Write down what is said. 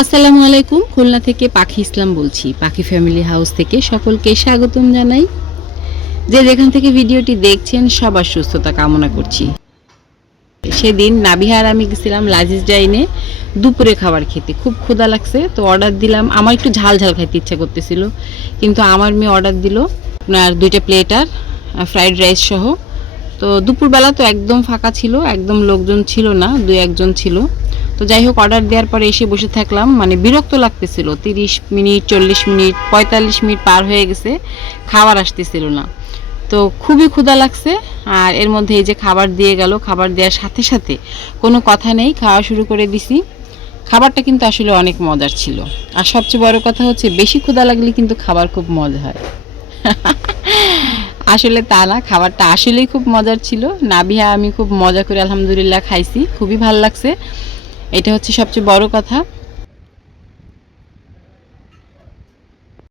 আসসালামু আলাইকুম, খুলনা থেকে পাখি ইসলাম বলছি, পাখি ফ্যামিলি হাউস থেকে সকলকে স্বাগতম জানাই। যে যেখান থেকে ভিডিওটি দেখছেন, সবার সুস্থতা কামনা করছি। সেদিন নাবিহা আর আমি গেছিলাম লাজিজ ডাইনে, দুপুরে খাবার খেতে। খুব ক্ষুধা লাগছে, তো অর্ডার দিলাম। আমার একটু ঝাল ঝাল খাইতে ইচ্ছা করতেছিল, কিন্তু আমার মেয়ে অর্ডার দিল, আপনার দুইটা প্লেটার ফ্রাইড রাইস সহ। তো দুপুরবেলা তো একদম ফাঁকা ছিল, একদম লোকজন ছিল না, দুই একজন ছিল। তো যাই হোক অর্ডার দেওয়ার পরে এসে বসে থাকলাম। মানে বিরক্ত লাগতেছিল। তিরিশ মিনিট, চল্লিশ মিনিট, পঁয়তাল্লিশ মিনিট পার হয়ে গেছে। খাবার আসতেছিল না। তো খুবই ক্ষুধা লাগছে। আর এর মধ্যে এই যে খাবার দিয়ে গেল, খাবার দেওয়ার সাথে সাথে কোনো কথা নেই। খাওয়া শুরু করে দিছি। খাবারটা কিন্তু আসলে অনেক মজার ছিল। আর সবচেয়ে বড় কথা হচ্ছে, বেশি ক্ষুধা লাগলে কিন্তু খাবার খুব মজা হয়। আসলে তা না, খাবারটা আসলেই খুব মজার ছিল। নাবিহা আমি খুব মজা করে আলহামদুলিল্লাহ খাইছি। খুবই ভালো লাগছে। এটা হচ্ছে সবচেয়ে বড় কথা।